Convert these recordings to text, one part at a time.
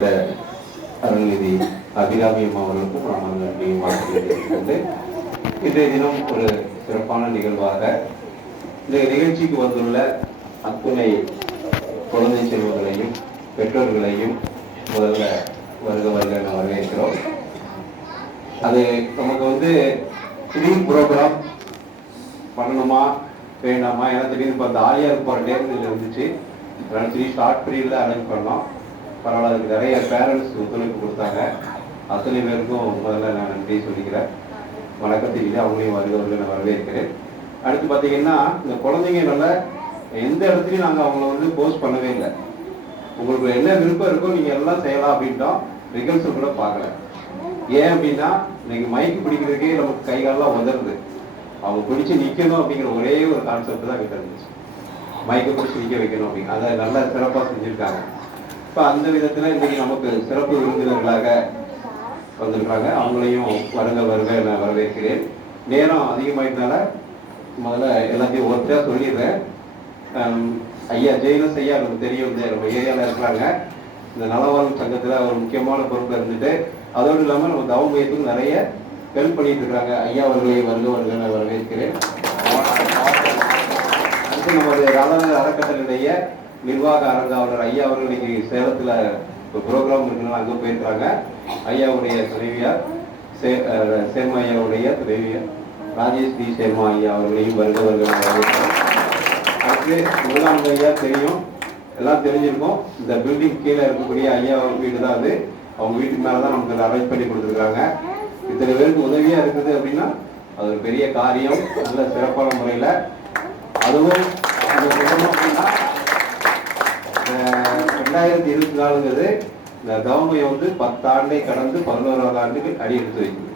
அருள்நிதி அபிராமி அம்மா அவர்களுக்கும் நான் நன்றியும் வாழ்த்துக்களை இன்றைய தினம் ஒரு சிறப்பான நிகழ்வாக இந்த நிகழ்ச்சிக்கு வந்துள்ள அத்துணை குழந்தை செல்வங்களையும் பெற்றோர்களையும் முதல்ல வருக வருக வரவேற்கிறோம். அது நமக்கு திடீர் ப்ரோக்ராம் பண்ணணுமா வேண்டாமா, ஏன்னா திடீர்னு இப்போ அந்த ஆலியாருக்கு போகிற நேரத்தில் இருந்துச்சு. அதனால திடீர் ஷார்ட் பீரியடில் அரேஞ்ச் பண்ணோம். பரவாயில்ல, அதுக்கு நிறைய பேரண்ட்ஸ் ஒத்துழைப்பு கொடுத்தாங்க. அத்தனை பேருக்கும் முதல்ல நான் நன்றி சொல்லிக்கிறேன். வணக்கத்திலே அவங்களையும் வருகிறவர்கள் நான் வரவேற்கிறேன். அடுத்து பார்த்தீங்கன்னா, இந்த குழந்தைங்கனால எந்த இடத்துலையும் நாங்கள் அவங்கள போஸ்ட் பண்ணவே இல்லை. உங்களுக்கு என்ன விருப்பம் இருக்கோ நீங்கள் எல்லாம் செய்யலாம் அப்படின்ட்டோம். ரிகல்சல் கூட பார்க்கல. ஏன் அப்படின்னா, இன்னைக்கு மைக்கு பிடிக்கிறதுக்கே நமக்கு கை காலெல்லாம் உதருது. அவங்க பிடிச்சி நிற்கணும் அப்படிங்கிற ஒரே ஒரு கான்செப்ட் தான் கிட்ட இருந்துச்சு. மைக்கை பிடிச்சி நிற்க வைக்கணும் அப்படின்னு அதை நல்லா சிறப்பாக செஞ்சுருக்காங்க. இப்போ அந்த விதத்தில் இன்றைக்கி நமக்கு சிறப்பு விருந்தினர்களாக வந்திருக்காங்க. அவங்களையும் வருக வருக நான் வரவேற்கிறேன். நேரம் அதிகமாயிட்டனால முதல்ல எல்லாத்தையும் ஒருத்தரையாக சொல்லிடுறேன். ஐயா ஜெயினஸ் ஐயா நமக்கு தெரியும், நம்ம ஏரியாவில் இருக்கிறாங்க. இந்த நலவாழ்வு சங்கத்தில் ஒரு முக்கியமான பொறுப்பில் இருந்துட்டு அதோடு இல்லாமல் நம்ம தவ மையத்துக்கு நிறைய ஹெல்ப் பண்ணிட்டு இருக்கிறாங்க. ஐயா அவர்களை வருக வருக நான் வரவேற்கிறேன். அடுத்து நமது ராதாநகர் அறக்கட்டளையுடைய நிர்வாக அரங்காவலர் ஐயா அவர்கள் இன்னைக்கு சேலத்தில் இப்போ ப்ரோக்ராம் இருக்குன்னா அங்கே போயிருக்கிறாங்க. ஐயாவுடைய துணைவியார் சேர்மா ஐயாவுடைய துணைவியார் ராஜேஷ் டி சேர்மா ஐயா அவர்களையும் வருக வருக வரவேற்கிறோம். அடுத்து முதலாம் ஐயா தெரியும், எல்லாம் தெரிஞ்சிருக்கும். இந்த பில்டிங் கீழே இருக்கக்கூடிய ஐயா வீடு தான் அது. அவங்க வீட்டுக்கு மேலே தான் நமக்கு அரேஞ்ச் பண்ணி கொடுத்துருக்குறாங்க. இத்தனை பேருக்கு உதவியாக இருக்குது அப்படின்னா அது ஒரு பெரிய காரியம். நல்ல சிறப்பான முறையில் அதுவும் அப்படின்னா 2024 இந்த கவர்மெண்ட் 10 ஆண்டை கடந்து 11வது ஆண்டுக்கு அடி எடுத்து வைக்குது.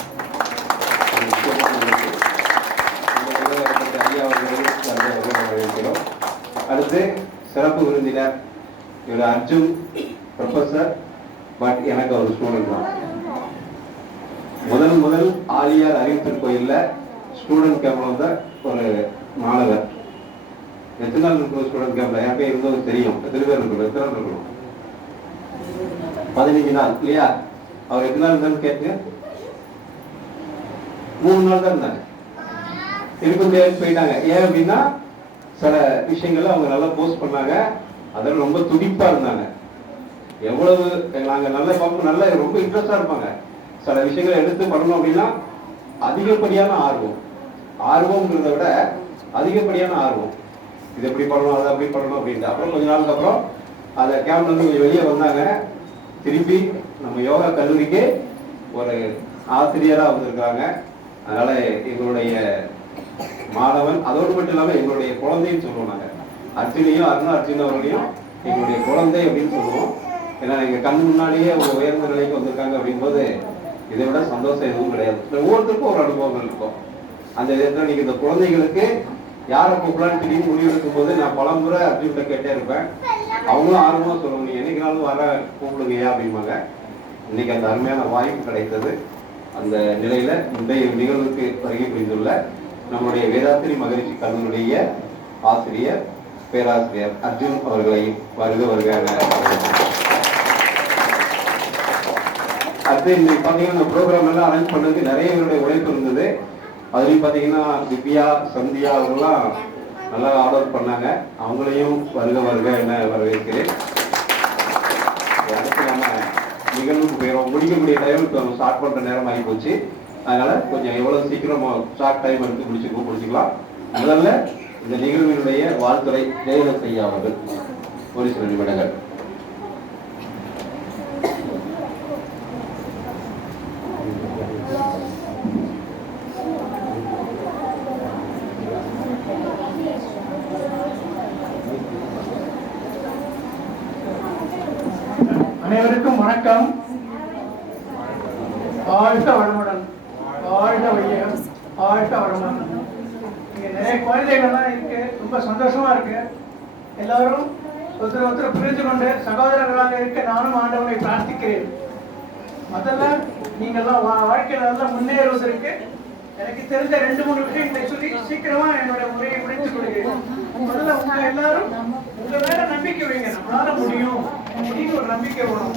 அடுத்து சிறப்பு விருந்தினர் இவர் அர்ஜுன் ப்ரொஃபஸர். பட் எனக்கு ஒரு ஸ்டூடெண்ட் தான். முதல் ஆலியார் அறிவித்தல் கோயில்ல ஸ்டூடெண்ட் கேம்ப்ல வந்த ஒரு மாணவர். எத்தனை நாள் இருக்கிற ஸ்டூடெண்ட் கேம்ப்ல யாருக்கே இருந்தவங்க தெரியும். எத்தனை பேர் இருக்கணும்? எத்தனை நாள் இருக்கணும்? 15 நாள் இல்லையா? அவர் எத்தனை நாள் இருந்தாலும் கேட்க 3 நாள் தான் இருந்தாங்க. இருக்க முடியாது போயிட்டாங்க. ஏன் அப்படின்னா சில விஷயங்கள்ல அவங்க நல்லா போஸ்ட் பண்ணாங்க. அதில் ரொம்ப துடிப்பா இருந்தாங்க. எவ்வளவு நாங்க நல்ல பார்க்கணும், நல்ல ரொம்ப இன்ட்ரெஸ்டா இருப்பாங்க. சில விஷயங்களை எடுத்து பண்ணணும் அப்படின்னா அதிகப்படியான ஆர்வம்ங்கிறத விட அதிகப்படியான ஆர்வம். இது எப்படி பண்ணணும், அதை அப்படி பண்ணணும் அப்படின்ட்டு. அப்புறம் கொஞ்ச நாளுக்கு அப்புறம் அந்த கேம்ப்ல இருந்து கொஞ்சம் வெளியே வந்தாங்க. திருப்பி நம்ம யோகா கல்லூரிக்கு ஒரு ஆசிரியராக வந்திருக்காங்க. அதனால எங்களுடைய மாணவன், அதோடு மட்டும் இல்லாமல் எங்களுடைய குழந்தைன்னு சொல்லுவோம். நாங்கள் அர்ஜுனையும் அர்ஜுன் அவர்களையும் எங்களுடைய குழந்தை அப்படின்னு சொல்லுவோம். ஏன்னா எங்கள் கண் முன்னாடியே அவங்க உயர்ந்த நிலைக்கு வந்திருக்காங்க அப்படிங்கும்போது இதை விட சந்தோஷம் எதுவும் கிடையாது. ஒவ்வொருத்தருக்கும் ஒரு அனுபவங்கள் இருக்கும். அந்த விதத்தில் நீங்கள் இந்த குழந்தைகளுக்கு யாரை கூப்பிடலான்னு திடீர்னு முடிவெடுக்கும் போது நான் பல முறை அர்ஜுன்கிட்ட கேட்டே இருப்பேன். அவங்களும் ஆர்வமாக சொல்லுவாங்க, நீ என்னைக்குனாலும் வர கூப்பிடுங்கயா அப்படிம்பாங்க. இன்னைக்கு அந்த அருமையான வாய்ப்பு கிடைத்தது. அந்த நிலையில இன்றைய நிகழ்வுக்கு வருகை புரிந்துள்ள நம்முடைய வேதாத்திரி மகரிஷி கல்லூரியுடைய ஆசிரியர் பேராசிரியர் அர்ஜுன் அவர்களை வருக வருக. அடுத்து இன்னைக்கு பார்த்தீங்கன்னா இந்த ப்ரோக்ராம் எல்லாம் அரேஞ்ச் பண்ணதுக்கு நிறைய பேருடைய உழைப்பு இருந்தது. அதுலேயும் பார்த்தீங்கன்னா திவ்யா சந்தியா அவங்கெல்லாம் நல்லா ஆர்டர் பண்ணாங்க. அவங்களையும் வருக வருக என்ன வரவேற்கிறேன். அடுத்து நம்ம நிகழ்வுக்கு போயிடும். முடிக்கக்கூடிய டைம் இப்போ நம்ம ஸ்டார்ட் பண்ணுற நேரம் ஆகி போச்சு. அதனால கொஞ்சம் எவ்வளோ சீக்கிரம் ஷார்ட் டைம் எடுத்து முடிச்சுக்கலாம். முதல்ல இந்த நிகழ்வினுடைய வாழ்த்துறை ஜெயலலிதா ஐயா அவர்கள் ஒரு சில நிமிடங்கள். அனைவருக்கும் வணக்கம். வாழ்க வளமுடன், வாழ்க வையகம், வாழ்க வளமுடன். இங்கே நிறைய குழந்தைகள்லாம் இருக்கு. ரொம்ப சந்தோஷமா இருக்கு. எல்லாரும் ஒருத்தர் புரிந்து கொண்டு சகோதரர்களாக இருக்க நானும் ஆண்டவனை பிரார்த்திக்கிறேன். முதல்ல நீங்கள்லாம் வாழ்க்கையில் நல்லா முன்னேறுவதற்கு எனக்கு தெரிஞ்ச 2-3 விஷயங்களை சொல்லி சீக்கிரமா என்னோட முறையை முடித்துக் கொள்கிறேன். முதல்ல உங்க எல்லாரும் உங்க மேல நம்பிக்கை வைங்க. நம்மளால முடியும் அப்படின்னு ஒரு நம்பிக்கை வரும்.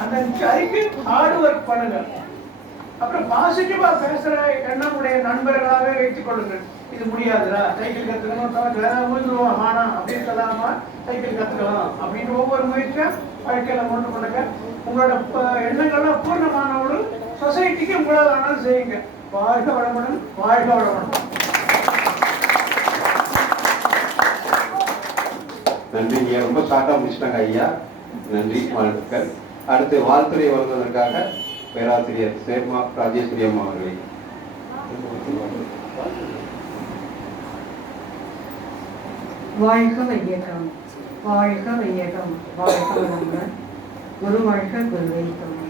அந்த அறிக்கை ஹார்ட் ஒர்க் பண்ணுங்க. அப்புறம் பாசிட்டிவா பேசுற எண்ணமுடைய நண்பர்களாக வைத்துக் கொள்ளுங்கள். இது முடியாதுடா, சைக்கிள் கத்துக்கணும், மூழ்கிடுவோம் ஆனா அப்படின்னு சொல்லாம சைக்கிள் கத்துக்கலாம் அப்படின்னு ஒவ்வொரு முயற்சியும் வாழ்க்கையில கொண்டு பண்ணுங்க. உங்களோட எண்ணங்கள்லாம் பூர்ணமான ஒரு சொசைட்டிக்கு உங்களால் ஆனாலும் செய்யுங்க. வாழ்க வளமுடன், வாழ்க வளமுடன். நன்றிங்க. ரொம்ப ஷார்ட்டா முடிச்சிட்டாங்க ஐயா. நன்றி, வாழ்த்துக்கள். அடுத்து வாழ்த்துறை வருவதற்காக பேராசிரியர் சேர்மா ராஜேஸ்வரி அம்மா அவர்களை. வாழ்க வையகம், வாழ்க வையகம், வாழ்க வளமுடன். குரு வாழ்க, குருவை துணை.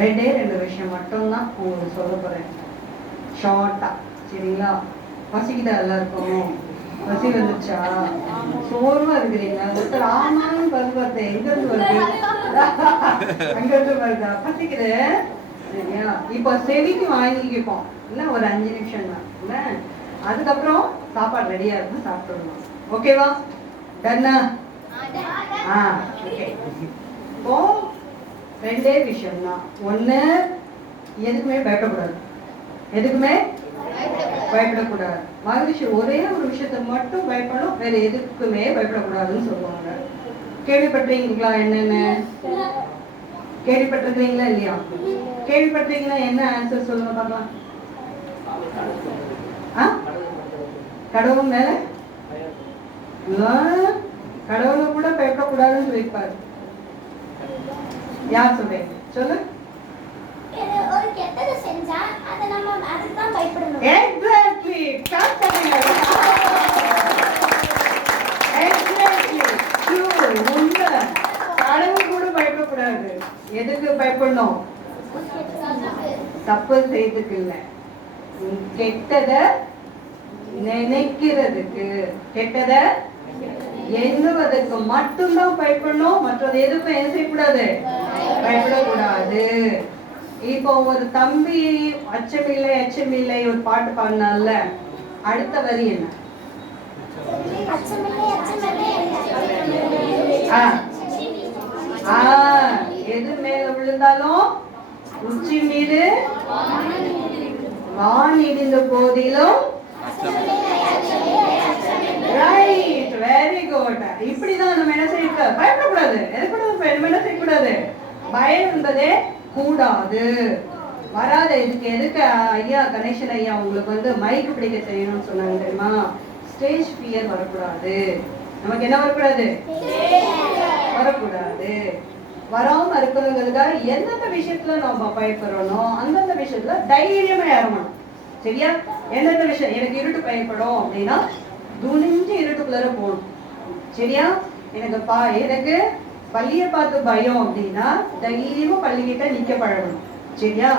ரெண்டு விஷயம் மட்டும்தான் உங்களுக்கு சொல்ல போறேன், ஷார்ட்டா. சரிங்களா? பசிக்குதா எல்லாருக்கும்? பசி வந்துச்சா? சோர்வா இருக்கிறீங்க? ஒருத்தர் ஆமான்னு பருவத்தை எங்க இருந்து வருது? அங்க இருந்து வருதா? பசிக்குது. சரியா? இப்ப செவிக்கு வாங்கிப்போம் இல்ல, ஒரு 5 நிமிஷம் தான் இல்ல, அதுக்கப்புறம் சாப்பாடு ரெடியா இருக்கும், சாப்பிட்டுடணும். ஓகேவா? டன்னா? ஓகே. இப்போ 2 விஷயம் தான். ஒண்ணு, எதுக்குமே பயப்படக்கூடாது. எதுக்குமே பயப்படக்கூடாது. மகிழ்ச்சி ஒரே ஒரு விஷயத்த மட்டும் பயப்படணும், வேற எதுக்குமே பயப்படக்கூடாதுன்னு சொல்லுவாங்க. கேள்விப்பட்டீங்களா? என்னன்னு கேள்விப்பட்டிருக்கீங்களா இல்லையா? கேள்விப்பட்டீங்கன்னா என்ன ஆன்சர் சொல்லுங்க பார்க்கலாம். கடவுள் மேல கடவுளை கூட பயப்படக்கூடாதுன்னு சொல்லியிருப்பாரு. யார் சொல்றீங்க? சொல்லு. ஒரு கெட்டது செஞ்சா அத நம்ம அதுக்கு தான் பயப்படணும். எக்ஸாக்ட்லி. எக்ஸாக்ட்லி. உண்மை. கடவுள் கூட பயப்படக்கூடாது. எதுக்கு பயப்படணும்? தப்பு செய்யறதுக்கு இல்ல, கெட்டத நினைக்கிறதுக்கு, கெட்டத எண்ணுவதற்கு மட்டும்தான் பயப்படணும். மற்றது எதுக்கும் என்ன செய்யக்கூடாது? பயப்படக்கூடாது. இப்போ ஒரு தம்பி அச்சமில்லை அச்சமில்லை ஒரு பாட்டு பாடினால, அடுத்த வரி என்ன? எது மேல விழுந்தாலும் உச்சி மீது வான் இடிந்த போதிலும். Right, very good. இப்படிதான் நம்ம என்ன செய்ய பயப்படக்கூடாது. என்ன செய்யக்கூடாது? பயம் என்பதே கூடாது, வராது. எதுக்கு ஐயா கணேசன் ஐயா உங்களுக்கு வந்து மைக்கு பிடிக்க தெரியணும்னு சொன்னாங்க தெரியுமா? ஸ்டேஜ் ஃபியர் வரக்கூடாது. நமக்கு என்ன வரக்கூடாது? வரக்கூடாது. வராம இருக்கிறதுக்காக எந்தெந்த விஷயத்துல நம்ம பயப்படுறோம் அந்தந்த விஷயத்துல தைரியமா இறங்கணும். சரியா? எந்தெந்த விஷயம் எனக்கு இருட்டு பயப்படும் அப்படின்னா துணிஞ்சு இருட்டுக்குள்ளார போகணும். சரியா? எனக்கு பள்ளியை பார்த்து பயம் அப்படின்னா தைரியமா பள்ளிக்கிட்ட நிக்க பழகணும். சரியா?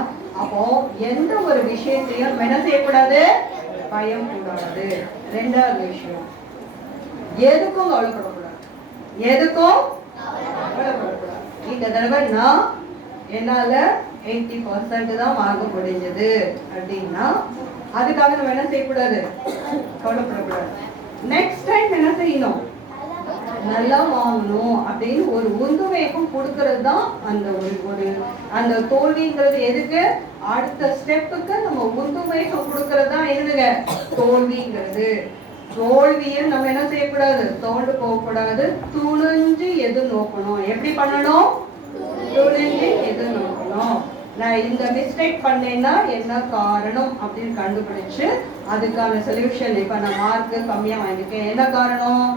அப்போ எந்த ஒரு விஷயத்தையும் என்ன செய்யக்கூடாது? பயம் கூடாது. 2வது விஷயம், எதுக்கும் கவலைப்படக்கூடாது. எதுக்கும் கவலைப்படக்கூடாது. இந்த தடவை நான் என்னால 80% தான் வாங்க முடிஞ்சது அப்படின்னா அதுக்காக நம்ம என்ன செய்யக்கூடாது? கவலைப்படக்கூடாது. நெக்ஸ்ட் டைம் என்ன செய்யணும்? நல்லா வாங்கணும் அப்படின்னு ஒரு உந்துவேகம் கொடுக்கறது தான் அந்த ஒரு அந்த தோல்விங்கிறது. எதுக்கு? அடுத்த ஸ்டெப்புக்கு நம்ம உந்துவேகம் கொடுக்கறது தான் என்னங்க தோல்விங்கிறது. தோல்வியை நம்ம என்ன செய்யக்கூடாது? தோண்டு போகக்கூடாது. துணிஞ்சு எது நோக்கணும். எப்படி பண்ணணும்? துணிஞ்சு எது நோக்கணும். நான் இந்த மிஸ்டேக் பண்ணேன்னா என்ன காரணம் அப்படின்னு கண்டுபிடிச்சு அதுக்கான சொல்யூஷன். இப்ப நான் மார்க் கம்மியா வாங்கிருக்கேன், என்ன காரணம்?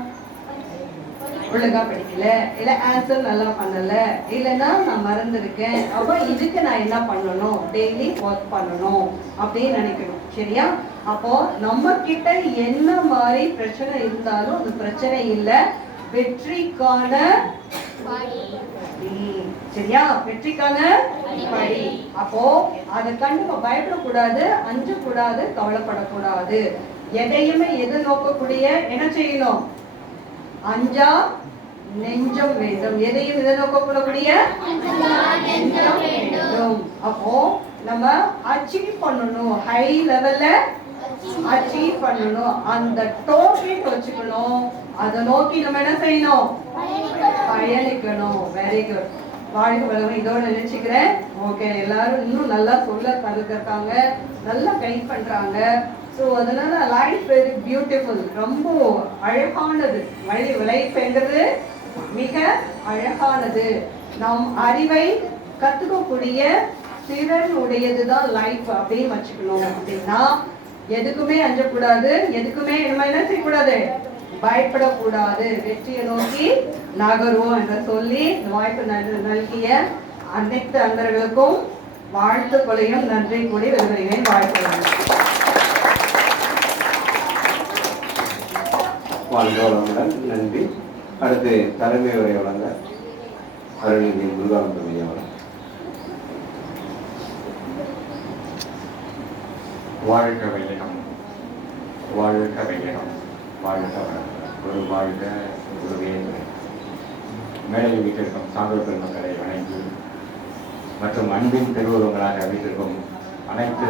ஒழுங்கா படிக்கல, இல்ல ஆன்சர் நல்லா பண்ணல, இல்லைன்னா நான் மறந்துருக்கேன். அப்போ இதுக்கு நான் என்ன பண்ணணும்? டெய்லி ஒர்க் பண்ணணும் அப்படின்னு நினைக்கணும். சரியா? அப்போ நம்ம கிட்ட என்ன மாதிரி பிரச்சனை இருந்தாலும் அது பிரச்சனை இல்லை, வெற்றிக்கான சரியா? வெற்றிக்கான படி. அப்போ அதை கண்டு பயப்படக்கூடாது, அஞ்சக்கூடாது, கவலைப்படக்கூடாது. எதையுமே எது நோக்கக்கூடிய என்ன செய்யணும்? அஞ்சா நெஞ்சம் வேண்டும். எதையும் இதை நோக்கக்கூடிய நெஞ்சம் வேண்டும். அப்போ நம்ம அச்சீவ் பண்ணணும், ஹை லெவல்ல அச்சீவ் பண்ணணும். அந்த டார்கெட் வச்சுக்கணும், அதை நோக்கி நம்ம என்ன செய்யணும்? பயணிக்கணும். Very good. வாழ்க வளமுடன். இதோட நினைச்சுக்கிறேன். ஓகே, எல்லாரும் இன்னும் நல்லா சொல்ல கருதுக்காங்க, நல்லா கைட் பண்றாங்க. ஸோ அதனால லைஃப் வெரி பியூட்டிஃபுல், ரொம்ப அழகானது. லைஃப் என்றது மிக அழகானது. நாம் அறிவை கத்துக்கக்கூடிய திறன் உடையதுதான் லைஃப் அப்படின்னு வச்சுக்கணும். அப்படின்னா எதுக்குமே அஞ்சக்கூடாது, எதுக்குமே நம்ம என்ன செய்யக்கூடாது, பயப்படக்கூடாது, வெற்றியை நோக்கி நகருவோம் என்று சொல்லி வாய்ப்பு நல்கிய அனைத்து அன்பர்களுக்கும் வாழ்த்துக்களையும் நன்றி கூறி விரும்புகிறேன். வாழ்த்துக்கள். வாழ்வளமுடன். நன்றி. அடுத்து தலைமை உரை வழங்க அருள்நிதி முருகானந்தம் ஐயா அவர்கள். வாழ்க வையகம், வாழ்க வையகம், வாழ்க வளம். ஒரு வாழ்க குருவே துணை. மேடையில் வீட்டிற்கும் சான்றோர் பெருமக்களை வணங்கி மற்றும் அன்பின் திருவுருவங்களாக வீட்டிற்கும் அனைத்து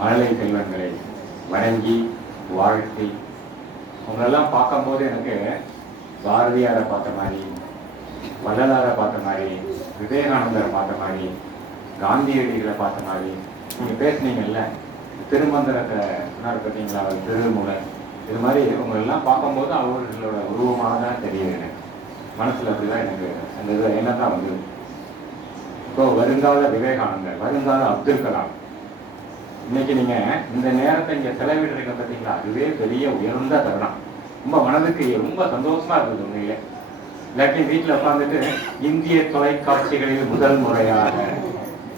மழலை செல்வங்களை வணங்கி வாழ்த்தி, உங்களெல்லாம் பார்க்கும்போது எனக்கு பாரதியாரை பார்த்த மாதிரி, வள்ளலாரை பார்த்த மாதிரி, விவேகானந்தரை பார்த்த மாதிரி, காந்தியடிகளை பார்த்த மாதிரி. நீங்கள் பேசுனீங்கல்ல, திருமந்திரத்தை சொன்னார் பார்த்தீங்களா, திருமூலர், இது மாதிரி உங்களெல்லாம் பார்க்கும்போது அவர்களோட உருவமாக தான் தெரியுது எனக்கு. மனசில் அப்படிதான் எனக்கு அந்த இது என்ன தான் வந்து. இப்போ வருங்கால விவேகானந்தர், வருங்கால அப்துல் கலாம், இன்னைக்கு நீங்க இந்த நேரத்தை இங்க செலவிடுறீங்க பார்த்தீங்களா, அதுவே பெரிய உயர்ந்த தருணம். ரொம்ப மனதுக்கு ரொம்ப சந்தோஷமா இருக்குது உண்மையிலே. இல்லாட்டி வீட்டில் உட்காந்துட்டு இந்திய தொலைக்காட்சிகளில் முதல் முறையாக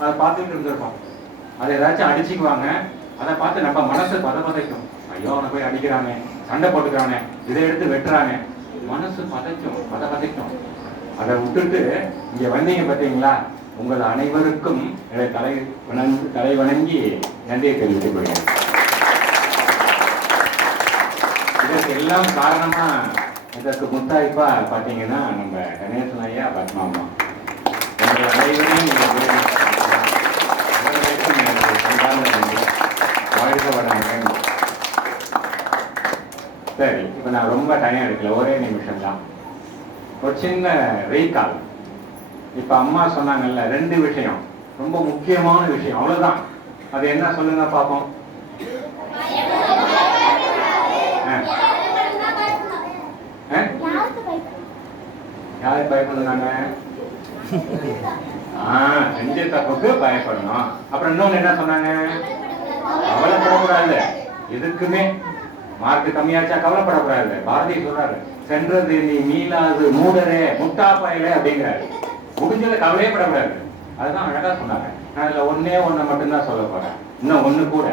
அதை பார்த்துட்டு இருந்திருப்போம். அதை ஏதாச்சும் அடிச்சுக்குவாங்க, அதை பார்த்து நம்ம மனசு பதைக்கும். ஐயோ அவனை போய் அடிக்கிறாங்க, சண்டை போட்டுக்கிறாங்க, இதை எடுத்து வெட்டுறாங்க, மனசு பதைக்கும். அதை விட்டுட்டு இங்க வந்தீங்க பார்த்தீங்களா, உங்கள் அனைவருக்கும் தலை வணங்கி நன்றியை தெரிவித்துக் கொள்கிறேன். இதற்கு எல்லாம் காரணமா, இதற்கு முத்தாய்ப்பா பார்த்தீங்கன்னா நம்ம கணேசன் ஐயா, பத்மா அம்மா, உங்கள் அனைவரையும் வாழ்க வளமுடன். சரி, இப்ப நான் ரொம்ப டைம் எடுக்கல, ஒரே நிமிஷம் தான், ஒரு சின்ன ரீகால். இப்ப அம்மா சொன்னாங்கல்ல 2 விஷயம், ரொம்ப முக்கியமான விஷயம், அவ்வளவுதான். அது என்ன சொல்லுங்க பாப்போம். யாருக்கு பயப்படுறாங்க? செஞ்ச தப்புக்கு பயப்படணும். அப்புறம் இன்னொன்னு என்ன சொன்னாங்க, கவலைப்படக்கூடாது. எதுக்குமே மார்க் கம்மியாச்சா கவலைப்படக்கூடாது. பாரதி சொல்றாரு, சென்றது நீ மீளாது மூடரே முட்டா பயலே அப்படிங்கிறாரு. முடிஞ்சதை கவலையப்படக்கூடாது. அதுதான் அழகா சொன்னாங்க. நான் இதுல ஒண்ணை மட்டும்தான் சொல்ல போறேன். இன்னும் ஒண்ணு கூட,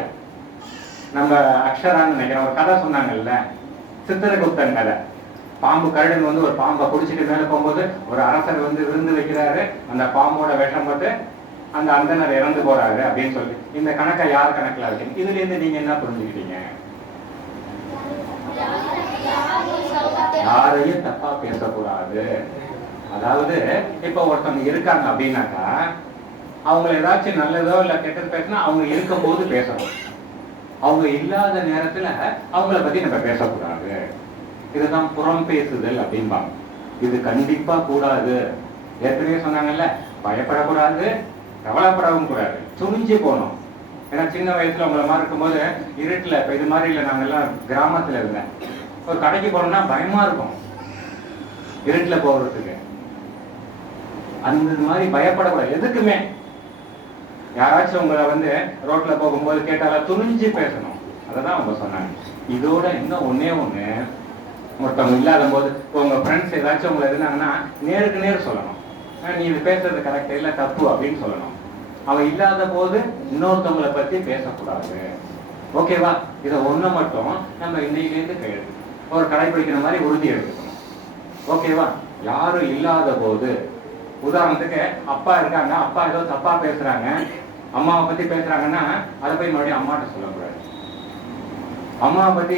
நம்ம அக்ஷரான்னு நினைக்கிறேன், ஒரு கதை சொன்னாங்கல்ல, சித்திரகுப்தன் கதை. பாம்பு கரடன் வந்து ஒரு பாம்பை குடிச்சிட்டு மேல போகும்போது ஒரு அரசர் வந்து விருந்து வைக்கிறாரு, அந்த பாம்போட விஷம் போட்டு அந்த அந்தனர் இறந்து போறாரு அப்படின்னு சொல்லி. இந்த கணக்கை யார் கணக்குல இருக்கு? இதுல இருந்து நீங்க என்ன புரிஞ்சுக்கிட்டீங்க? யாரையும் தப்பா பேசக்கூடாது. அதாவது இப்ப ஒருத்தவங்க இருக்காங்க அப்படின்னாக்கா, அவங்க ஏதாச்சும் நல்லதோ இல்ல கெட்டது பேசினா அவங்க இருக்கும் போது பேசணும். அவங்க இல்லாத நேரத்துல அவங்கள பத்தி நம்ம பேசக்கூடாது. இதுதான் புறம் பேசுதல் அப்படின்பாங்க. இது கண்டிப்பா கூடாது. ஏற்கனவே சொன்னாங்கல்ல, பயப்படக்கூடாது, கவலைப்படவும் கூடாது, துணிஞ்சு போகணும். ஏன்னா சின்ன வயசுல உங்களை மாதிரி இருக்கும்போது இருட்டுல, இப்ப இது மாதிரி இல்லை, நாங்கெல்லாம் கிராமத்துல இருந்தேன், ஒரு கடைக்கு போனோம்னா பயமா இருக்கும் இருட்டுல போகிறதுக்கு. அந்த மாதிரி பயப்படக்கூடாது எதுக்குமே. யாராச்சும் உங்களை வந்து ரோட்ல போகும்போது கேட்டால துணிஞ்சு பேசணும். அததான் அவங்க சொன்னாங்க. இதோட இன்னும் ஒண்ணு, ஒருத்தவங்க இல்லாத போது உங்க ஃப்ரெண்ட்ஸ் ஏதாச்சும் உங்களை இருந்தாங்கன்னா நேருக்கு நேர் சொல்லணும், நீ இது பேசுறது கரெக்ட் இல்ல தப்பு அப்படின்னு சொல்லணும். அவன் இல்லாத போது இன்னொருத்தவங்களை பத்தி பேசக்கூடாது. ஓகேவா? இதை ஒண்ணு மட்டும் நம்ம இன்னையிலேருந்து ஒரு கடைபிடிக்கிற மாதிரி உறுதி எடுத்துக்கணும். ஓகேவா? யாரும் இல்லாத போது, உதாரணத்துக்கு அப்பா இருக்காங்க, அப்பா ஏதோ தப்பா பேசுறாங்க, அம்மாவை பத்தி பேசுறாங்கன்னா அதை போய் மறுபடியும் அம்மாட்ட சொல்லக்கூடாது. அம்மாவை பத்தி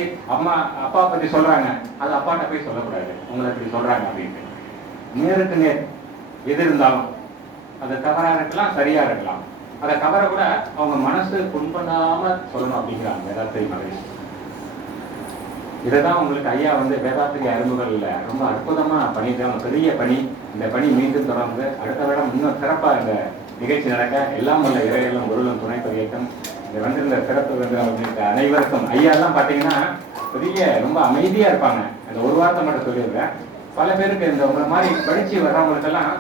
அப்பா பத்தி சொல்றாங்க, அது அப்பாட்ட போய் சொல்லக்கூடாது, உங்களை இப்படி சொல்றாங்க அப்படின்ட்டு. நேருக்கு நேர் எது இருந்தாலும், அது தவறா இருக்கலாம், சரியா இருக்கலாம், அதை தவற கூட அவங்க மனசு புண்படாம சொல்லணும் அப்படிங்கிறாங்க. ஏதாவது தெரியுமா? இதைதான் உங்களுக்கு ஐயா வந்து வேதாத்திரி அறிமுகல்ல ரொம்ப அற்புதமா பண்ணியிருக்காங்க. பெரிய பணி. இந்த பணி மீண்டும் தொடர்ந்து அடுத்த வருடம் இன்னும் சிறப்பா இந்த நிகழ்ச்சி நடக்க எல்லாம் உள்ள இறைகளும் பொருளும் துணை இயக்கம் இங்க வந்திருந்த சிறப்பு விருந்தினர் அனைவருக்கும் ஐயா எல்லாம் பாத்தீங்கன்னா பெரிய ரொம்ப அமைதியா இருப்பாங்க. அந்த ஒரு வார்த்தை மட்டும் சொல்லிடுறேன். பல பேருக்கு இந்த உங்களை மாதிரி படிச்சு வர்றவங்களுக்கெல்லாம்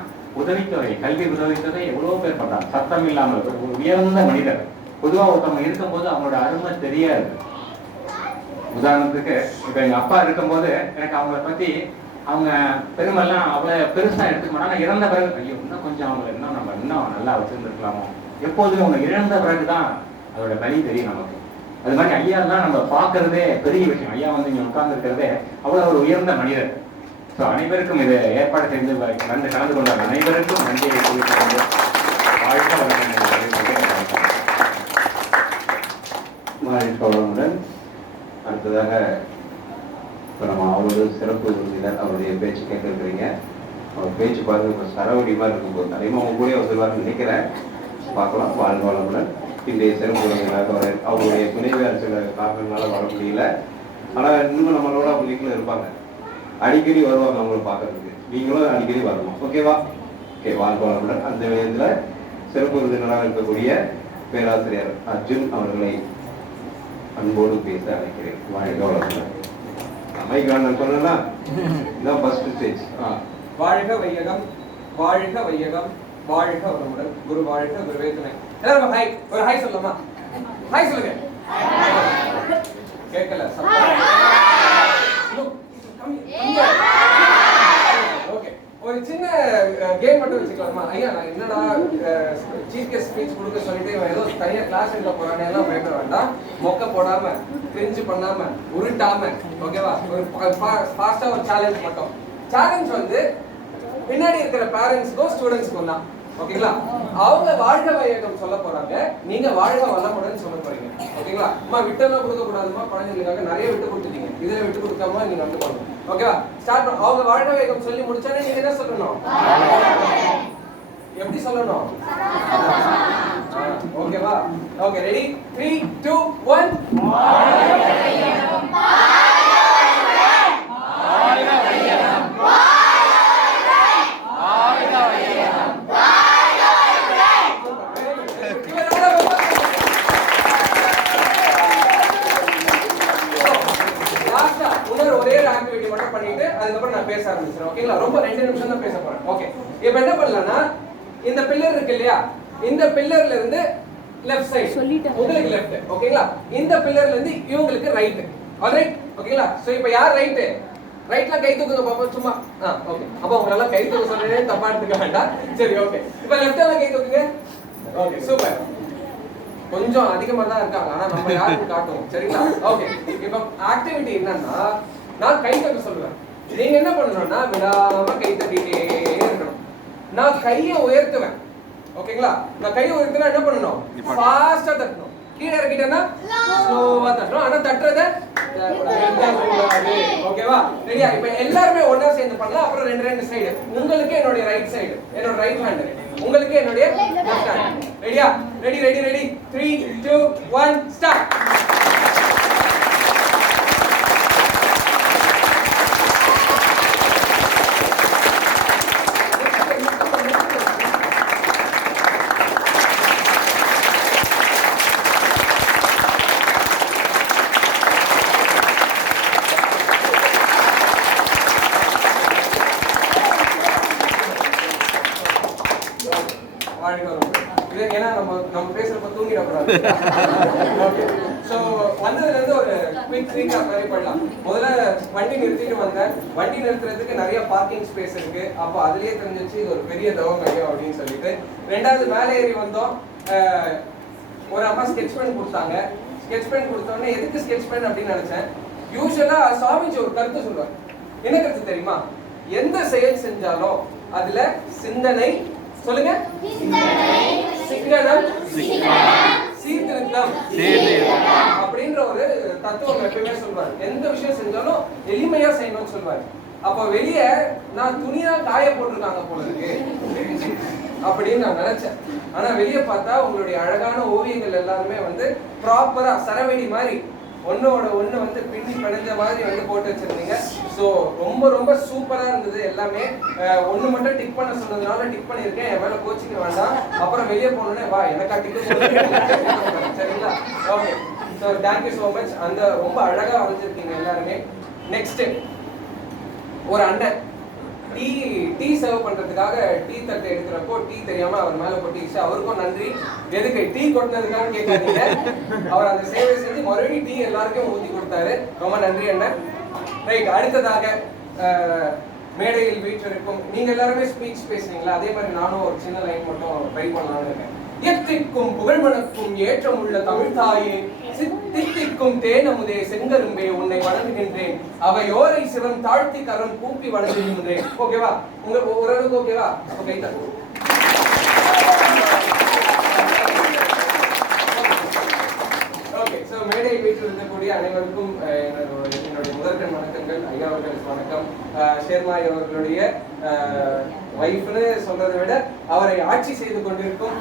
உதவித்தொகை, கல்வி உதவித்தொகை எவ்வளவு பேர் பண்றாங்க. சத்தம் இல்லாமல் ஒரு உயர்ந்த மனிதர். பொதுவா ஒருத்தவங்க இருக்கும்போது அவங்களோட அருமை தெரியாது. உதாரணத்துக்கு இப்ப எங்க அப்பா இருக்கும்போது எனக்கு அவங்கள பத்தி அவங்க பெருமெல்லாம் அவ்வளவு பெருசா எடுத்துக்க மாட்டாங்க. இறந்த பிறகு ஐயோ இன்னும் கொஞ்சம் அவங்களை இன்னும் நம்ம இன்னும் நல்லா வச்சிருந்துருக்கலாமோ. எப்போதுமே அவங்க இழந்த பிறகுதான் அதோட வலி தெரியும் நமக்கு. அது மாதிரி ஐயா தான் நம்ம பார்க்கறதே பெரிய விஷயம். ஐயா வந்து இங்க உட்கார்ந்து இருக்கிறதே அவ்வளவு ஒரு உயர்ந்த மனிதர். ஸோ அனைவருக்கும் இதை ஏற்பாடு செய்து வந்து கலந்து கொண்ட அனைவருக்கும் நன்றியை தெரிவித்துக்கொண்டு வாழ்க்கை வளமுடன். அடுத்ததாக இப்போ நம்ம அவரோட சிறப்பு விருந்தினர் அவருடைய பேச்சு கேட்க இருக்கிறீங்க. அவர் பேச்சு பாருங்க இப்போ சரவடி மாதிரி இருக்கும்போது அதிகமாக அவங்க கூட சொல்லுவாருன்னு நினைக்கிறேன். பார்க்கலாம். வாழ்க வளமுடன். இன்றைய சிறப்பு விருந்தினர் அவருடைய துணைவியார் சில காரணங்களால வர முடியல. ஆனால் இன்னும் நம்மளோட அவங்க வீட்டில் இருப்பாங்க. அடிக்கடி வருவாங்க அவங்கள பார்க்கறதுக்கு. நீங்களும் அடிக்கடி வரணும். ஓகேவா? ஓகே. வாழ்க வளமுடன். அந்த விதத்தில் சிறப்பு விருந்தினராக இருக்கக்கூடிய பேராசிரியர் அர்ஜுன் அவர்களை அன்போடு பேச அழைக்கிறேன். வாழ்க வளமுடன். அமைக்கான சொல்லலாம். இதான் ஃபர்ஸ்ட் ஸ்டேஜ். வாழ்க வையகம், வாழ்க வையகம், வாழ்க வளமுடன். குரு வாழ்க, குருவே துணை. எல்லாரும் ஹாய். ஒரு ஹாய் சொல்லலாமா? ஹாய் சொல்லுங்க. கேட்கல. ஓகே. ஒரு சின்ன கேம் மட்டும் வச்சுக்கலாமா? ஐயா நான் என்னடா சீஃப் கெஸ்ட் ஸ்பீச் கொடுக்க சொல்லிட்டு இவன் ஏதோ தனியா கிளாஸ் எடுக்க போறானே எல்லாம் பயப்பட வேண்டாம். மொக்க போடாம, கிரிஞ்சு பண்ணாம, உருட்டாம, ஓகேவா? ஒரு ஃபாஸ்டா ஒரு சேலஞ்ச் மட்டும். சேலஞ்ச் வந்து பின்னாடி இருக்கிற பேரண்ட்ஸ்க்கும் ஸ்டூடெண்ட்ஸ்க்கும் தான். ஓகேங்களா? அவங்க வாழ்க வையகம் சொல்ல போறாங்க, நீங்க வாழ்க வளமுடன் சொல்ல போறீங்க. ஓகேங்களா? அம்மா விட்டெல்லாம் கொடுக்க கூடாதுமா, குழந்தைங்களுக்காக நிறைய விட்டு கொடுத்துட்டீங்க. இதுல விட்டு கொடுக்காம நீங்க வந்து போகணும். ஓகேவா? ஸ்டார்ட் பண்ண. அவங்க வாழ்க வையகம் சொல்லி முடிச்சானே நீங்க என்ன சொல்லணும்? எப்படி சொல்லணும்? ஓகேவா? ஓகே. ரெடி? 3 2 1. அதுக்கப்புறம் நான் பேச ஆரம்பிச்சிடுறேன். ஓகேங்களா? ரொம்ப 2 நிமிஷம் தான் பேச போறேன். ஓகே. இப்போ என்ன பண்ணலாம்னா இந்த பில்லர் இருக்கு இல்லையா? இந்த பில்லர்ல இருந்து லெஃப்ட் சைடு உங்களுக்கு லெஃப்ட். ஓகேங்களா? இந்த பில்லர்ல இருந்து இவங்களுக்கு ரைட். ஆல்ரைட்? ஓகேங்களா? சோ இப்போ யார் ரைட்? ரைட்ல கை தூக்குங்க பாப்போம் சும்மா. ஓகே. அப்போ உங்களால கை தூக்க சொல்றதே தப்பா எடுத்துக்க வேண்டாம். சரி ஓகே. இப்போ லெஃப்ட்ல கை தூக்குங்க. Okay super. கொஞ்சம் அதிகமா தான் இருக்காங்க. ஆனா நம்ம யாருக்கு காட்டுவோம். சரிங்களா? ஓகே. இப்போ ஆக்டிவிட்டி என்னன்னா நான் கை தூக்க சொல்லுவேன். நீங்க என்ன பண்ணணும்னா விடாம கை தட்டிட்டே இருக்கணும். நான் கையை உயர்த்துவேன். ஓகேங்களா? நான் கையை உயர்த்தினா என்ன பண்ணணும்? ஃபாஸ்டா தட்டணும். கீழே இறக்கிட்டேன்னா ஸ்லோவா தட்டணும். ஆனா தட்டுறத ஓகேவா? ரெடியா? இப்போ எல்லாரும் ஒண்ணா சேர்ந்து பண்ணலாம். அப்புறம் 2 சைடு. உங்களுக்கு என்னோட ரைட் சைடு, என்னோட ரைட் ஹேண்ட். உங்களுக்கு என்னோட லெஃப்ட் ஹேண்ட். ரெடியா? Ready ready ready 3 2 1 start. ஏன்னா நம்ம பேசுறப்ப தூங்கிடக்கூடாது. ஓகே. சோ வந்ததுல இருந்து ஒரு குவிக் ரீகேப் மாதிரி பண்ணலாம். முதல்ல வண்டி நிறுத்திட்டு வந்தேன். வண்டி நிறுத்துறதுக்கு நிறைய பார்க்கிங் ஸ்பேஸ் இருக்கு. அப்போ அதுலயே தெரிஞ்சிச்சு இது ஒரு பெரிய தவம் ஐயோ அப்படின்னு சொல்லிட்டு. ரெண்டாவது மேலே ஏறி வந்தோம். ஒரு அம்மா ஸ்கெட்ச் பென் கொடுத்தாங்க. ஸ்கெட்ச் பென் கொடுத்தோடனே எதுக்கு ஸ்கெட்ச் பென் அப்படின்னு நினைச்சேன். யூஸ்வலா சுவாமிஜி ஒரு கருத்து சொல்லுவார். என்ன கருத்து தெரியுமா? எந்த செயல் செஞ்சாலும் அதுல சிந்தனை, சொல்லுங்க, சிக்கனம், சீர்திருத்தம் அப்படின்ற ஒரு தத்துவம் எப்பவுமே சொல்வார். எந்த விஷயம் செஞ்சாலும் எளிமையா செய்யணும்னு சொல்வார். அப்ப வெளியே நான் துணியா காய போட்டிருக்காங்க போல இருக்கு அப்படின்னு நான் நினைச்சேன். ஆனா வெளியே பார்த்தா உங்களுடைய அழகான ஓவியங்கள் எல்லாருமே வந்து ப்ராப்பரா சரவெடி மாதிரி ஒன்னோட ஒண்ணு வந்து பின்னி பிணைஞ்ச மாதிரி வந்து போட்டு வச்சிருந்தீங்க. ஸோ ரொம்ப ரொம்ப சூப்பரா இருந்தது எல்லாமே. ஒண்ணு மட்டும் டிக் பண்ண சொன்னதுனால டிக் பண்ணியிருக்கேன். என் மேல கோச்சிக்க வேண்டாம். அப்புறம் வெளியே போனோடனே வா எனக்கா டிக் சரிங்களா? Okay, so thank you so much. அந்த ரொம்ப அழகா வரைஞ்சிருக்கீங்க எல்லாருமே. நெக்ஸ்ட் ஒரு அண்ணன் டீ சர்வ் பண்றதுக்காக டீ தட்டை எடுக்கிறப்போ டீ தெரியாம அவர் மேல கொட்டிடுச்சு. அவருக்கும் நன்றி. எதுக்கு டீ கொட்டினதுக்காக கேட்காதீங்க. அவர் அந்த சேவை செஞ்சு மறுபடியும் டீ எல்லாருக்கும் ஊத்தி கொடுத்தாரு. ரொம்ப நன்றி அண்ணன். ரைட், அடுத்ததாக மேடையில் வீற்றிருக்கும் நீங்க எல்லாருமே ஸ்பீச் பேசுறீங்களா? அதே மாதிரி நானும் ஒரு சின்ன லைன் மட்டும் ட்ரை பண்ணலாம்னு இருக்கேன். எத்திக்கும் புகழ்மணக்கும் ஏற்றம் உள்ள தமிழ் தாயே, சித்திக்கும் தேனமுதே செங்கரும்பே உன்னை வணங்குகின்றேன். அவையோரை சிவன் தாழ்த்தி கரம் கூப்பி வணங்குகின்றேன். ஓகேவா? உங்க ஓரளவுக்கு ஓகேவா? Okay, okay. ஸோ மேடை வீட்டில் இருக்கக்கூடிய அனைவருக்கும் என்னுடைய முதற்கண் வணக்கங்கள். ஐயா அவர்களுக்கு வணக்கம். ஷேர்மாய் அவர்களுடைய வைஃப்னு சொல்றதை விட அவரை ஆட்சி செய்து கொண்டிருக்கும்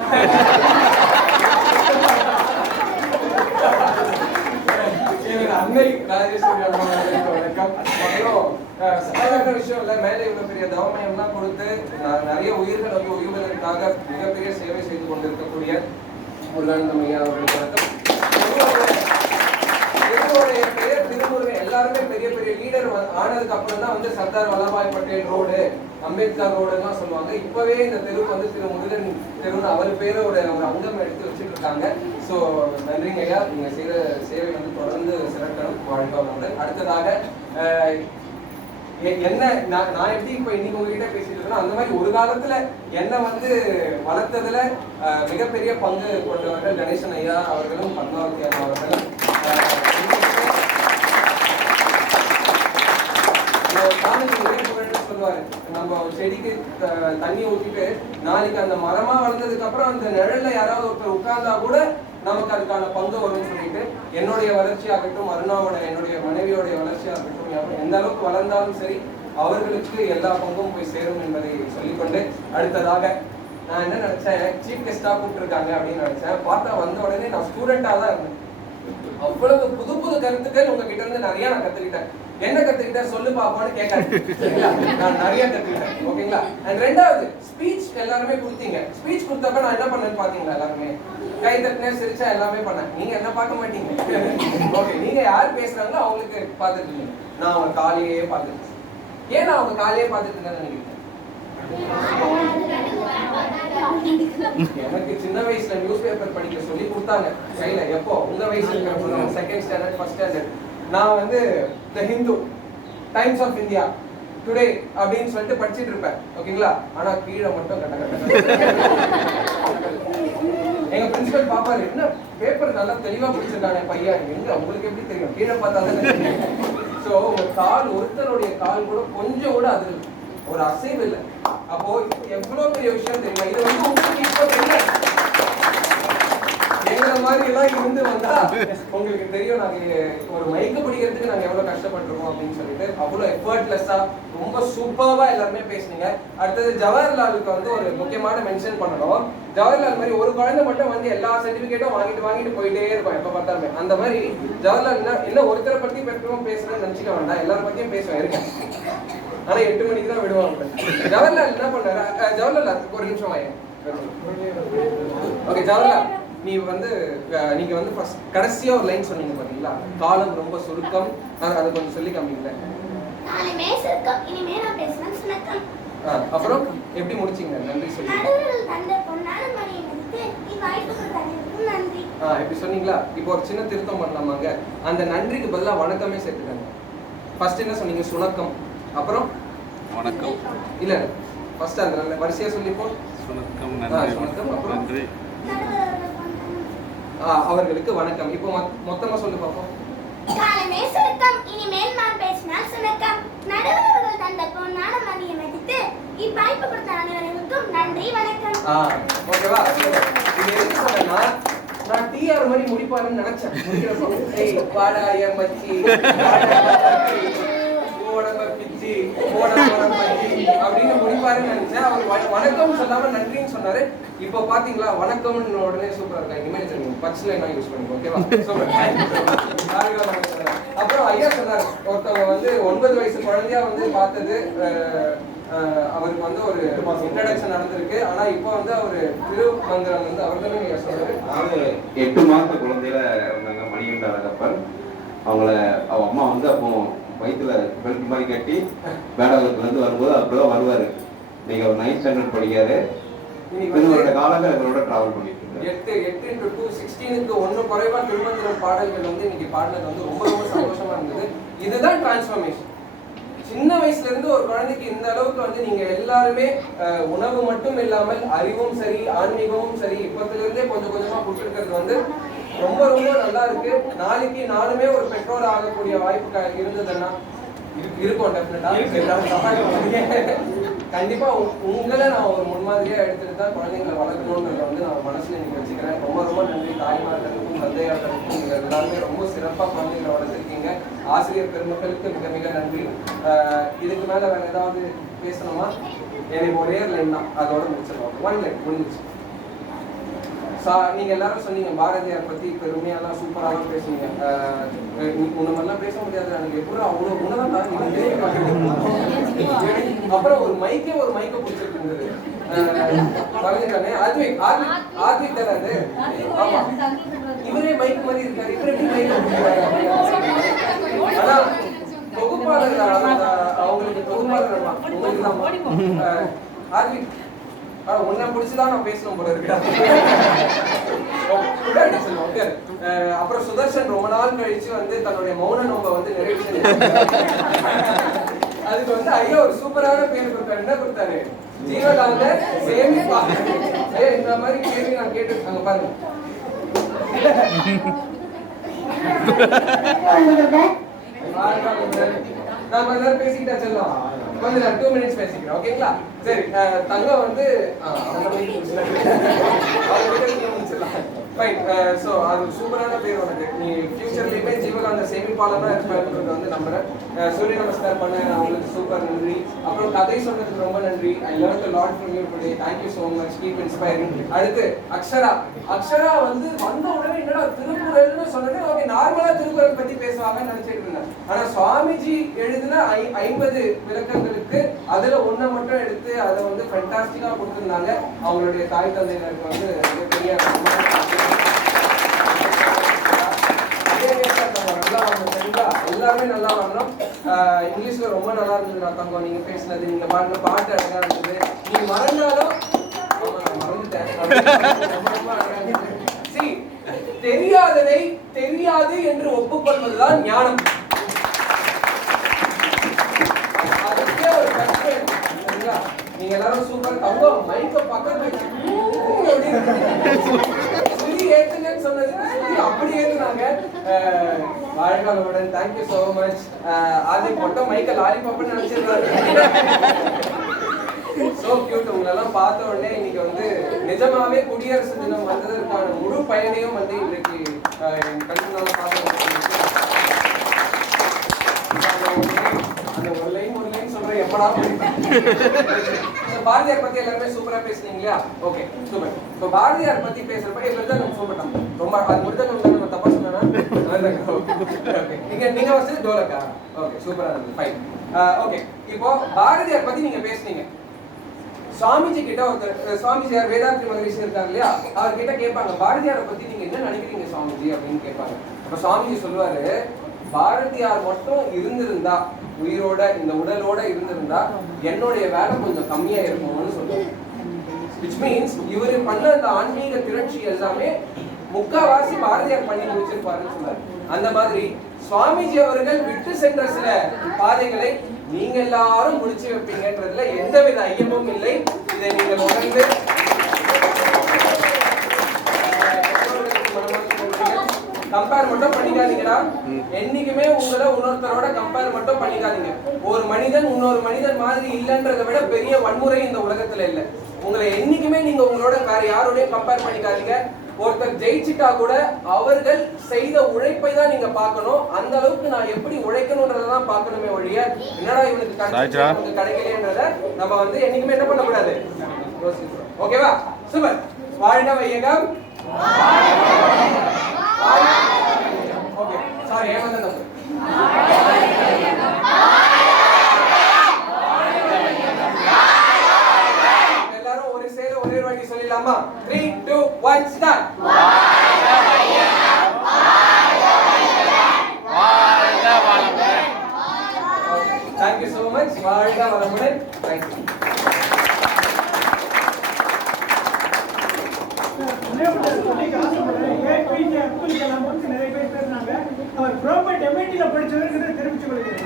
அன்னை ராஜேஸ்வரி அவர்களுக்கு வணக்கம். அப்புறம் சாதாரண விஷயம் இல்லை, மேலே இவ்வளவு பெரிய தவமயம்லாம் கொடுத்து நிறைய உயிர்கள் வந்து உயிர்வதற்காக மிகப்பெரிய சேவை செய்து கொண்டிருக்கக்கூடிய முருகானந்தம் ஐயா அவர்களுக்கு வணக்கம். பெயர் திருமுருகன். எல்லாருமே பெரிய பெரிய லீடர் ஆனதுக்கு அப்புறம் தான் வந்து சர்தார் வல்லபாய் பட்டேல் ரோடு, அம்பேத்கர் ரோடுலாம் சொல்லுவாங்க. இப்பவே இந்த தெருவுக்கு வந்து திரு முருகன் தெருன்னு அவர் பேரோட ஒரு அங்கம் எடுத்து வச்சுட்டு இருக்காங்க. ஸோ நன்றிங்க ஐயா, நீங்க செய்யற சேவை வந்து தொடர்ந்து சிறக்கணும். வாழ்க்கை. அடுத்ததாக என்ன நான் எப்படி இப்ப இன்னைக்கு உங்ககிட்ட பேசிட்டு இருக்கேன், அந்த மாதிரி ஒரு காலத்துல என்ன வந்து வளர்த்ததுல மிகப்பெரிய பங்கு கொண்டவர்கள் கணேசன் ஐயா அவர்களும் பத்மாவதி அம்மா அவர்களும். சொல்லுவாரு, நம்ம செடிக்கு தண்ணி ஊற்றிட்டு நாளைக்கு அந்த மரமா வளர்ந்ததுக்கு அப்புறம் அந்த நிழல்ல யாராவது ஒருத்தர் உட்கார்ந்தா கூட நமக்கு அதுக்கான பங்கு வரும்னு சொல்லிட்டு என்னுடைய வளர்ச்சியாகட்டும், அருணாவோட என்னுடைய மனைவியோடைய வளர்ச்சியாகட்டும், எந்த அளவுக்கு வளர்ந்தாலும் சரி அவர்களுக்கு எல்லா பங்கும் போய் சேரும் என்பதை சொல்லிக்கொண்டு, அடுத்ததாக நான் என்ன நினைச்சேன், சீஃப் கெஸ்டா கூப்பிட்டுருக்காங்க அப்படின்னு நினைச்சேன். பார்த்தா வந்த உடனே நான் ஸ்டூடெண்டா தான் இருந்தேன். அவ்வளவு புது புது கருத்துக்கள் உங்ககிட்ட இருந்து நிறைய நான் கத்துக்கிட்டேன். என்ன கத்துக்கிட்டேன் சொல்லு பாப்பான்னு கேட்காது, நான் நிறைய கத்துக்கிட்டேன். ஓகேங்களா? அண்ட் ரெண்டாவது ஸ்பீச் எல்லாருமே கொடுத்தீங்க. ஸ்பீச் கொடுத்தப்ப நான் என்ன பண்ணேன்னு பாத்தீங்களா? எல்லாருமே கை தட்டினேன், சிரிச்சா, எல்லாமே பண்ணேன். நீங்க என்ன பார்க்க மாட்டீங்க. ஓகே, நீங்க யார் பேசுறாங்களோ அவங்களுக்கு பார்த்துட்டு இருந்தீங்க. நான் அவங்க காலையே பார்த்துட்டு. ஏன் நான் அவங்க காலையே பார்த்துட்டு இருந்தேன்னு நினைக்கிறேன்? எனக்கு சின்ன வயசுல நியூஸ் பேப்பர் படிக்க சொல்லி கொடுத்தாங்க கையில. எப்போ உங்க வயசுல இருக்கிற செகண்ட் ஸ்டாண்டர்ட் ஃபர்ஸ்ட் ஸ்டாண்டர்ட் நான் வந்து the Hindu, Times of India, today அப்படின்னு சொல்லிட்டு படிச்சுட்டு இருப்பேன். ஓகேங்களா? ஆனா கீழே மட்டும் கட்ட எங்க பிரின்சிபல் பாப்பாரு, என்ன பேப்பர் நல்லா தெளிவா பிடிச்சிருக்காங்க பையன், எங்க உங்களுக்கு எப்படி தெரியும்? கீழே பார்த்தா தானே. சோ ஒரு கால், ஒருத்தருடைய கால் கூட கொஞ்சம் கூட அது ஒரு அசைவு இல்லை. அப்போ எவ்வளவு பெரிய விஷயம் தெரியுமா? இது வந்து உங்களுக்கு இப்ப தெரியாது. எங்களை மாதிரி எல்லாம் இருந்து வந்தா உங்களுக்கு தெரியும் நாங்க ஒரு மைக்க பிடிக்கிறதுக்கு நாங்க எவ்வளவு கஷ்டப்பட்டிருக்கோம் அப்படின்னு சொல்லிட்டு. அவ்வளவு எஃபர்ட்லெஸ்ஸா ரொம்ப சூப்பர்வா எல்லாருமே பேசுனீங்க. அடுத்தது ஜவஹர்லாலுக்கு வந்து ஒரு முக்கியமான மென்ஷன் பண்ணணும். ஜவஹர்லால் மாதிரி ஒரு குழந்தை மட்டும் வந்து எல்லா சர்டிபிகேட்டும் வாங்கிட்டு போயிட்டே இருக்கும் எப்ப பார்த்தாலுமே. அந்த மாதிரி ஜவஹர்லால் என்ன ஒருத்தரை பத்தி பெற்றோம் பேசுறேன்னு நினைச்சுக்க வேண்டாம், எல்லாரும் பத்தியும் பேசுவேன் இருக்கேன். ஆனா 8 மணிக்கு தான் விடுவாங்க. ஜவஹர்லால் என்ன பண்ணாரு? ஜவஹர்லால் ஒரு நிமிஷம் வாங்க. ஓகே ஜவஹர்லால், நீங்க வந்து ஃபர்ஸ்ட் கடைசியா ஒரு லைன் சொன்னீங்க பாத்தீங்களா, காலம் ரொம்ப சுருக்கம், அதை கொஞ்சம் சொல்லி காமிங்களேன். நாளைமே சுருக்கம், இனிமே நான் பேசுறேன் சுணக்கம். அப்புறம் எப்படி முடிச்சீங்க? நன்றி சொல்லி நடுவில் தந்த பொன்னான மணியை மதித்து நீ வாய்ப்பு கொடுத்ததற்கு நன்றி. இப்படி சொன்னீங்களா? இப்போ ஒரு சின்ன திருத்தம் பண்ணலாமாங்க? அந்த நன்றிக்கு பதிலா வணக்கமே சேர்த்துக்கங்க. ஃபர்ஸ்ட் என்ன சொன்னீங்க? சுணக்கம். அப்புறம் வணக்கம். இல்ல ஃபர்ஸ்ட் அந்த வரிசையா சொல்லிப்போம். சுணக்கம், நன்றி, சுணக்கம், அப்புறம் நன்றி, அவர்களுக்கு வணக்கம். இப்போ மொத்தமா சொல்லி பார்ப்போம். காலமே சுருக்கம், இனிமேல் நான் பேசினால் சுணக்கம். நடுவர்கள் தந்த பொன்னான மணியை மதித்து இவ்வாய்ப்பு கொடுத்த அனைவருக்கும் நன்றி வணக்கம். ஓகேவா? இது எதுக்கு சொன்னா, நான் டிஆர் மாதிரி முடிப்பாருன்னு நினைச்சேன். ஏய் வாடா என் மச்சி, போடங்க பிச்சி போடங்க பச்சி அப்படின்னு முடிப்பாருன்னு நினைச்சேன். அவர் வணக்கம் சொல்லாம நன்றின்னு சொன்னாரு. இப்போ பாத்தீங்களா வணக்கம்னு உடனே சூப்பரா இருக்கா. இனிமேல் தெரியும் பச்ல என்ன யூஸ் பண்ணுங்க. ஓகேவா? அப்புறம் ஐயா சொன்னாரு, ஒருத்தவங்க வந்து 9 வயசு குழந்தையா வந்து பார்த்தது, அவருக்கு வந்து ஒரு இன்ட்ரடக்ஷன் நடந்திருக்கு. ஆனா இப்போ வந்து அவரு திருமங்கலம் வந்து அவர் தானே சொன்னாரு. 8 மாச குழந்தையில இருந்தாங்க மணிகண்ட அழகப்பன். அவங்கள அவ அம்மா வந்து அப்போ வயிற்றுல பெல்ட் மாதிரி கட்டி வேடாளத்துல இருந்து வரும்போது அப்பதான் வருவாரு. நீங்க ஒரு 9th ஸ்டாண்டர்ட் படிக்காரு. இவங்களோட காலங்கள் இவங்களோட டிராவல் பண்ணிட்டு 8 into 2 16க்கு 1 குறைவா திருமந்திரம் பாடல்கள் வந்து இன்னைக்கு பாடினது வந்து ரொம்ப ரொம்ப சந்தோஷமா இருந்தது. இதுதான் டிரான்ஸ்ஃபர்மேஷன். சின்ன வயசுல இருந்து ஒரு குழந்தைக்கு இந்த அளவுக்கு வந்து நீங்க எல்லாருமே உணவு மட்டும் இல்லாமல் அறிவும் சரி ஆன்மீகமும் சரி இப்பத்துல இருந்தே கொஞ்சம் கொஞ்சமா கொடுத்துருக்கிறது வந்து ரொம்ப ரொம்ப நல்லா இருக்கு. நாளைக்கு நானுமே ஒரு பெற்றோர் ஆகக்கூடிய வாய்ப்பு இருந்ததுன்னா இருக்கும் டெஃபினட்டா. கண்டிப்பா உங்களை நான் ஒரு முன்மாதிரியா எடுத்துட்டு தான் குழந்தைங்களை வளர்க்கணும்ன்றத வந்து நான் மனசுல நீங்க வச்சுக்கிறேன். ரொம்ப ரொம்ப நன்றி. தாய்மார்களுக்கும் தந்தையார்களுக்கும் நீங்க எல்லாருமே ரொம்ப சிறப்பா குழந்தைங்களை வளர்த்துருக்கீங்க. ஆசிரியர் பெருமக்களுக்கு மிக மிக நன்றி. இதுக்கு மேல வேற ஏதாவது பேசணுமா? எனக்கு ஒரே லைன் தான், அதோட முடிச்சிடலாம். 1 லைன் முடிஞ்சிச்சு. நீங்க எல்லாரும் சொன்னீங்க பாரதியார் பத்தி பெருமையெல்லாம் சூப்பராக பேசுனீங்க. உன்ன மாதிரிலாம் பேச முடியாது, எனக்கு எப்படி அவ்வளவு குணம் தான். அப்புறம் ஒரு மைக்க பிடிச்சிருக்குது பழனிதானே ஆத்விக் தானே. ஆமா, இவரே மைக் மாதிரி இருக்காரு. இவரே மைக்க பிடிச்சிருக்காரு. ஆனா தொகுப்பாளர் அவங்களுக்கு தொகுப்பாளர் உங்களுக்கு ஆத்விக் உன்னை பிடிச்சுதான் நான் பேசணும் போல இருக்கா. அப்புறம் சுதர்ஷன் ரொம்ப நாள் கழிச்சு வந்து தன்னுடைய மௌன நோம்ப வந்து நிறைவு அதுக்கு வந்து ஐயா ஒரு சூப்பரான பேர் கொடுத்தாரு. என்ன கொடுத்தாரு? ஜீவகாந்த சேமிப்பா. இந்த மாதிரி கேள்வி நான் கேட்டு அங்க பாருங்க. நான் கொஞ்ச நேரம் பேசிக்கிட்டா செல்லும். கொஞ்சம் 2 minutes பேசிக்கிறேன். ஓகேங்களா? சரி, தங்கம் வந்து ஃபைன். ஸோ அது சூப்பரான பேர் உனக்கு. நீ ஃபியூச்சர்லேயுமே ஜீவகாந்த சேமிப்பாளராக இருப்பேன்றது வந்து நம்புறேன். சூரிய நமஸ்கார் பண்ண அவங்களுக்கு சூப்பர் நன்றி. அப்புறம் கதை சொன்னதுக்கு ரொம்ப நன்றி. I learn a lot from you today. Thank you so much. Keep inspiring. அடுத்து அக்ஷரா வந்து வந்த உடனே என்னடா திருக்குறள்னு சொன்னது. ஓகே, நார்மலா திருக்குறள் பத்தி பேசுவாங்கன்னு நினைச்சிட்டு இருந்தேன். ஆனா சுவாமிஜி எழுதின 50 விளக்கங்களுக்கு அதுல ஒன்றை மட்டும் எடுத்து அதை வந்து ஃபென்டாஸ்டிக்கா கொடுத்துருந்தாங்க. அவங்களுடைய தாய் தந்தையினருக்கு வந்து மிகப்பெரிய எல்லாருமே நல்லா வரணும். இங்கிலீஷ்ல ரொம்ப நல்லா இருந்தது தங்கம் நீங்க பேசினது. நீங்க பாடுற பாட்டு அழகா இருந்தது. நீ மறந்தாலும் தெரியாததை தெரியாது என்று ஒப்புக்கொள்வதுதான் ஞானம். அதுக்கே ஒரு கஷ்டம். நீங்க எல்லாரும் சூப்பர். தங்கம் மைக்க பக்கத்துல ஏத்துங்கன்னு சொன்னதுக்கு அப்படி ஏத்துனாங்க. வாழ்காலமுடன். Thank you so much. ஆதி மட்டும் மைக்க லாலிபாப்னு நினைச்சிருக்காரு. So cute. உங்களெல்லாம் பார்த்த உடனே இன்னைக்கு வந்து நிஜமாவே குடியரசு தினம் வந்ததற்கான முழு பயனையும் வந்து இன்றைக்கு கல்வினால பார்த்து அந்த ஒரு லைன் சொல்றேன். எப்படா பாரதியார் பத்தி எல்லாருமே சூப்பரா பேசுனீங்க இல்லையா? Okay, super. இப்போ பாரதியார் பத்தி பேசுறப்ப இதுல நம்ம சூப்பர் ரொம்ப அது மட்டும் நம்ம தப்பா சொன்னா நீங்க வந்து டோலக்கா. ஓகே, சூப்பரா இருந்தது. ஃபைன். ஓகே, இப்போ பாரதியார் பத்தி நீங்க பேசுனீங்க. சுவாமிஜி கிட்ட ஒருத்தர், சுவாமிஜி யார் வேதாத்ரி மகரிஷி இருக்காங்க இல்லையா, அவர் கிட்ட கேட்பாங்க பாரதியாரை பத்தி நீங்க என்ன நினைக்கிறீங்க சுவாமிஜி அப்படின்னு கேட்பாங்க. அப்ப சுவாமிஜி சொல்லுவாரு, பாரதியார் மட்டும் இருந்திருந்தா, உயிரோட இந்த உடலோட இருந்திருந்தா என்னுடைய வேலை கொஞ்சம் கம்மியா இருக்கும்னு சொல்லுவாங்க. which means இவரு பண்ண அந்த ஆன்மீக திரட்சி எல்லாமே முக்காவாசி பாரதியார் பண்ணி முடிச்சிருப்பாருன்னு சொன்னாரு. அந்த மாதிரி சுவாமிஜி அவர்கள் விட்டு சென்ற சில பாதைகளை நீங்க எல்லாரும் முடிச்சு வைப்பீங்கன்றதுல எந்தவித ஐயமும் இல்லை. இதை நீங்கள் உணர்ந்து கம்பேர் மட்டும் பண்ணிக்காதீங்கடா. என்னைக்குமே உங்களை இன்னொருத்தரோட கம்பேர் மட்டும் பண்ணிக்காதீங்க. ஒரு மனிதன் இன்னொரு மனிதன் மாதிரி இல்லைன்றதை விட பெரிய வன்முறை இந்த உலகத்துல இல்லை. உங்களை என்னைக்குமே நீங்க உங்களோட வேற யாரோடய கம்பேர் பண்ணிக்காதீங்க. ஒருத்தர் ஜெயிச்சிட்டா கூட அவர்கள் செய்த உழைப்பை தான் நீங்க பார்க்கணும். அந்த அளவுக்கு நான் எப்படி உழைக்கணும்ன்றத தான் பார்க்கணுமே ஒழிய என்னடா இவனுக்கு கிடைக்கலன்றத நம்ம வந்து என்னைக்குமே என்ன பண்ணக்கூடாது, யோசிக்கணும். ஓகேவா? சூப்பர். வாழ்க வையகம். ஓகே, சாரி, ஏமாந்தேன் நம்ம. எல்லாரும் ஒரு சேர ஒரே வாட்டி சொல்லிடலாமா? 3 2 1 start. Thank you so much. வாழ்க வளமுடன். Thank you. அப்துல் கலாம் பற்றி நிறைய பேர் பேசினாங்க. அவர் ப்ராப்பர்ட் எம்ஐடியில் படிச்சவர்கிறத தெரிவித்துக் கொள்கிறேன்.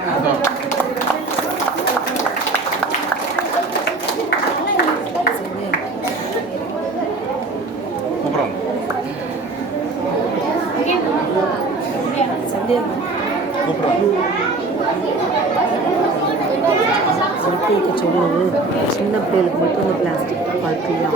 சின்ன பிள்ளைகளுக்கு மட்டும் இந்த பிளாஸ்டிக் வாழ்க்கையா